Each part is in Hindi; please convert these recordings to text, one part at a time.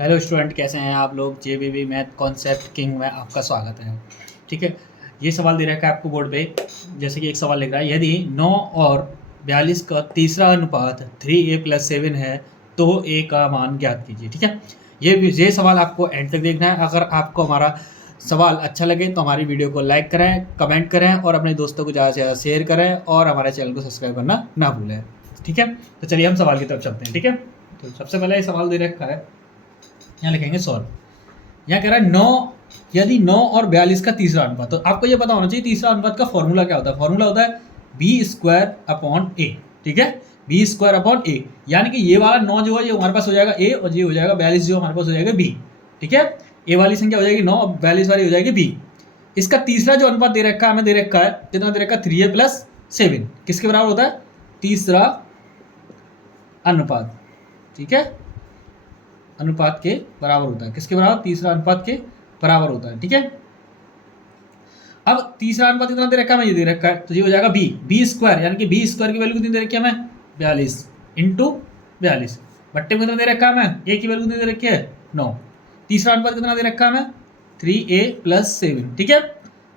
हेलो स्टूडेंट, कैसे हैं आप लोग। जेबीबी मैथ कॉन्सेप्ट किंग में आपका स्वागत है। ठीक है, ये सवाल दे रखा है आपको बोर्ड पे। जैसे कि एक सवाल लिख रहा है, यदि 9 और 42 का तीसरा अनुपात 3a+7 है तो a का मान ज्ञात कीजिए। ठीक है, ये सवाल आपको एंड तक देखना है। अगर आपको हमारा सवाल अच्छा लगे तो हमारी वीडियो को लाइक करें, कमेंट करें और अपने दोस्तों को ज़्यादा से ज़्यादा शेयर करें और हमारे चैनल को सब्सक्राइब करना ना भूलें। ठीक है, तो चलिए हम सवाल की तरफ चलते हैं। ठीक है, तो सबसे पहले ये सवाल दे रखा है, यहाँ लिखेंगे सॉल्व। यहाँ कह रहा है 9, यदि 9 और 42 का तीसरा अनुपात, तो आपको ये पता होना चाहिए तीसरा अनुपात का फॉर्मूला क्या होता है। फॉर्मूला होता है b² a। ठीक है, b² a, यानी कि ये वाला 9 जो है ये हमारे पास हो जाएगा a और ये हो जाएगा 42 जो हमारे पास हो जाएगा b। ठीक है, a वाली संख्या हो जाएगी 9 और 42 वाली हो जाएगी b। इसका तीसरा जो अनुपात दे रखा है, हमें दे रखा है कितना दे रखा है, 3a+7। किसके बराबर होता है, तीसरा अनुपात। ठीक है, अनुपात के बराबर होता है। किसके बराबर, तीसरा अनुपात के बराबर होता है। ठीक है, अब तीसरा अनुपात कितना दे रखा है, ये दे रखा है, तो ये हो जाएगा b², यानी कि b² की वैल्यू कितनी दे रखी है हमें, 42 इंटू 42। बट्टे में कितना दे रखा है हमें, a की वैल्यू कितनी दे रखी है, 9। तीसरा अनुपात कितना दे रखा है हमें, 3a+7। ठीक है,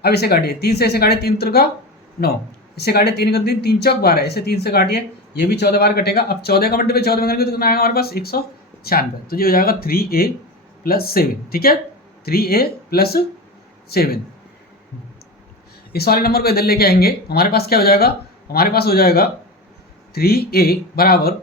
अब इसे काटिए, 3 से इसे काटिए, 3 त्रिका 9, इसे काटिए 3 का 3, 3 चौक 12, इसे 3 से काटिए, ये भी 14 बार कटेगा। अब 14 का मल्टीप्लाई 14 में करेंगे तो कितना आएगा हमारे पास, 196। तो ये हो जाएगा 3a+7। ठीक है, 3a+7। इस वाले नंबर को इधर लेके आएंगे, हमारे पास क्या हो जाएगा, हमारे पास हो जाएगा 3a बराबर,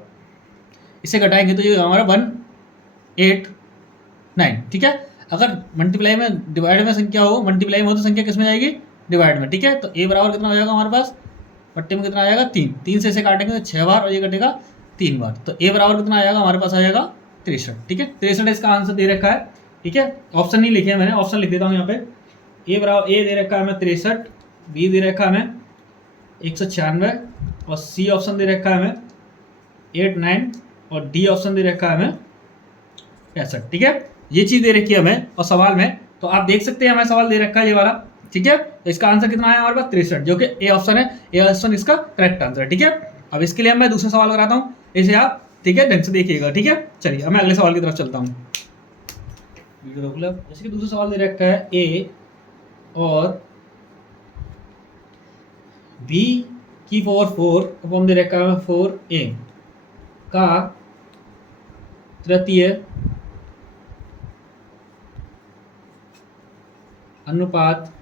इसे घटाएंगे तो ये हमारा 189। ठीक है, अगर मल्टीप्लाई में डिवाइड में संख्या हो, मल्टीप्लाई में हो तो संख्या किस में जाएगी, डिवाइड में। ठीक है, तो a बराबर कितना हो जाएगा हमारे पास, पट्टे में कितना आ जाएगा, 3। 3 से इसे काटेंगे तो 6 बार और ये कटेगा 3 बार, तो a बराबर कितना आ जाएगा हमारे पास, आ जाएगा 63। ठीक है, 63 इसका आंसर दे रखा है। ठीक है, ऑप्शन नहीं लिखे हैं मैंने, ऑप्शन लिख देता हूँ यहाँ पे। a बराबर, a दे रखा है हमें 63, b दे रखा है हमें 196 और c ऑप्शन दे रखा है हमें 89 और d ऑप्शन दे रखा है हमें 65। ठीक है, ये चीज़ दे रखी है हमें और सवाल में, तो आप देख सकते हैं हमें सवाल दे रखा है ये वाला। ठीक है, तो इसका आंसर कितना है हमारे पास, 63, जो कि ए ऑप्शन है। ए ऑप्शन इसका करेक्ट आंसर है। ठीक है, अब इसके लिए मैं दूसरा सवाल कराता हूँ, इसे आप ठीक है ढंग से देखिएगा। ठीक है, चलिए अब मैं अगले सवाल की तरफ चलता हूँ। जैसे कि दूसरा सवाल दे रखा है, ए और b⁴ अपॉन दे रखा है 4a का तृतीय अनुपात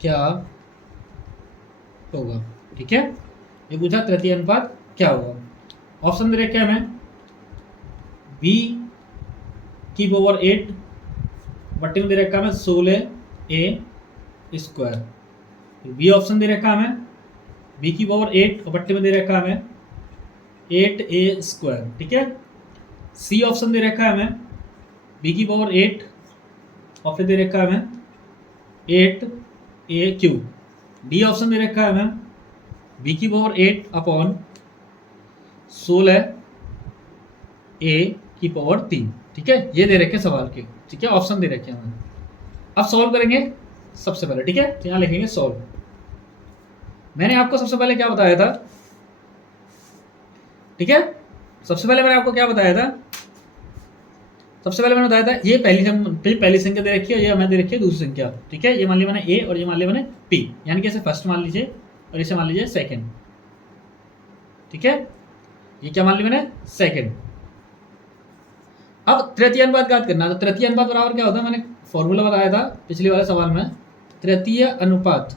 क्या होगा। ठीक है, ये पूछा तृतीय अनुपात क्या होगा। ऑप्शन दे रखे हैं हमें b⁴ बट्टे में दे रखा है हमें 16a²। बी ऑप्शन दे रखा है हमें b⁴ और बट्टे में दे रखा है हमें 8a²। ठीक है, सी ऑप्शन दे रखा है हमें b⁴ और फिर दे रखा है हमें 8a³। डी ऑप्शन दे रखा है हमें b⁴ अपॉन 16a⁴। ठीक है, ये दे रखे सवाल के। ठीक है, ऑप्शन दे रखे हमें। अब सॉल्व करेंगे सबसे पहले। ठीक है, तो यहाँ लिखेंगे सॉल्व। मैंने आपको सबसे पहले क्या बताया था, ठीक है, सबसे पहले मैंने आपको क्या बताया था, सबसे पहले मैंने बताया था ये पहली संख्या दे रखी है, ये हमें दे रखी है दूसरी संख्या। ठीक है, ये मान लिया मैंने ए और ये मान लिया मैंने पी, यानी कि इसे फर्स्ट मान लीजिए और इसे मान लीजिए सेकंड। ठीक है, ये क्या मान लिया मैंने, सेकंड। अब तृतीय अनुपात ज्ञात करना है, तो तृतीय अनुपात बराबर क्या होता है, मैंने फॉर्मूला बताया था पिछले वाले सवाल में। तृतीय अनुपात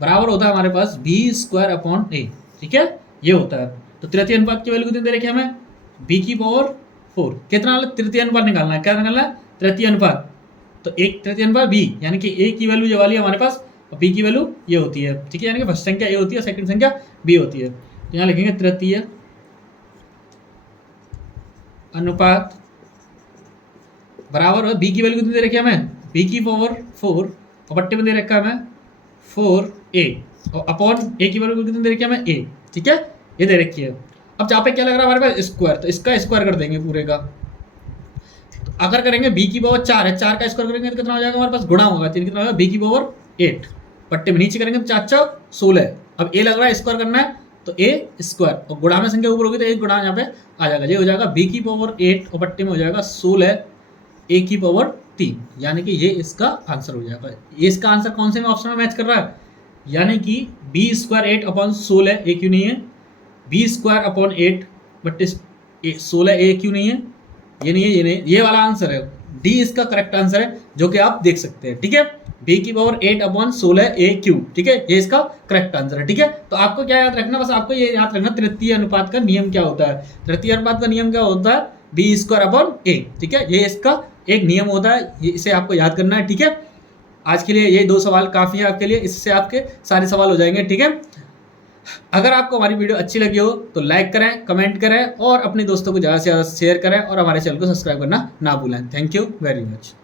बराबर होता है हमारे पास b² a। ठीक है, ये होता है। तो तृतीय अनुपात की वैल्यू कितनी दे रखी है हमें, b⁴ कितना, तृतीय अनुपात निकालना है, क्या निकालना है, तृतीय अनुपात। तो एक तृतीय अनुपात b, यानी कि a की वैल्यू ये वाली है हमारे पास और b की वैल्यू ये होती है। ठीक है, यानी कि फर्स्ट संख्या a होती है, सेकंड संख्या b होती है। तो यहाँ लिखेंगे तृतीय अनुपात बराबर है, b की वैल्यू कितनी दे रखी है हमें, b⁴ और बट्टे में दे रखा है हमें 4a और अपॉन a की वैल्यू कितनी दे रखी है हमें a। ठीक है, ये दे रखी है। अब जहाँ पे क्या लग रहा है हमारे पास, स्क्वायर, तो इसका स्क्वायर कर देंगे पूरे का। तो अगर करेंगे b⁴ 4 है, 4 का स्क्वायर करेंगे तो कितना हो जाएगा हमारे पास, गुणा होगा, कितना होगा b⁴ 8। पट्टे में नीचे करेंगे तो 4 चौक 16। अब ए लग रहा है स्क्वायर करना है तो ए स्क्वायर, और गुणा संख्या ऊपर होगी तो एक गुणा यहाँ पे आ जाएगा, ये हो जाएगा बी की पावर 8 और पट्टे में हो जाएगा 16 ए की पावर 3, यानी कि ये इसका आंसर हो जाएगा। ये इसका आंसर कौन से में ऑप्शन में मैच कर रहा है, यानी कि बी स्क्वायर 8 अपॉन 16 ए क्यों नहीं है, बी स्क्वायर अपॉन 8 बट्टे 16 ए क्यों नहीं है, ये नहीं है, ये नहीं, ये वाला आंसर है। डी इसका करेक्ट आंसर है, जो कि आप देख सकते हैं। ठीक है, बी की पावर 8 अपॉन 16 ए क्यू, ठीक है, ये इसका करेक्ट आंसर है। ठीक है, तो आपको क्या याद रखना, बस आपको ये याद रखना तृतीय अनुपात का नियम क्या होता है। तृतीय अनुपात का नियम क्या होता है, बी स्क्वायर अपॉन ए। ठीक है, ये इसका एक नियम होता है, इसे आपको याद करना है। ठीक है, आज के लिए ये 2 सवाल काफ़ी है आपके लिए, इससे आपके सारे सवाल हो जाएंगे। ठीक है, अगर आपको हमारी वीडियो अच्छी लगी हो तो लाइक करें, कमेंट करें और अपने दोस्तों को ज़्यादा से ज़्यादा शेयर करें और हमारे चैनल को सब्सक्राइब करना ना भूलें। Thank you very much.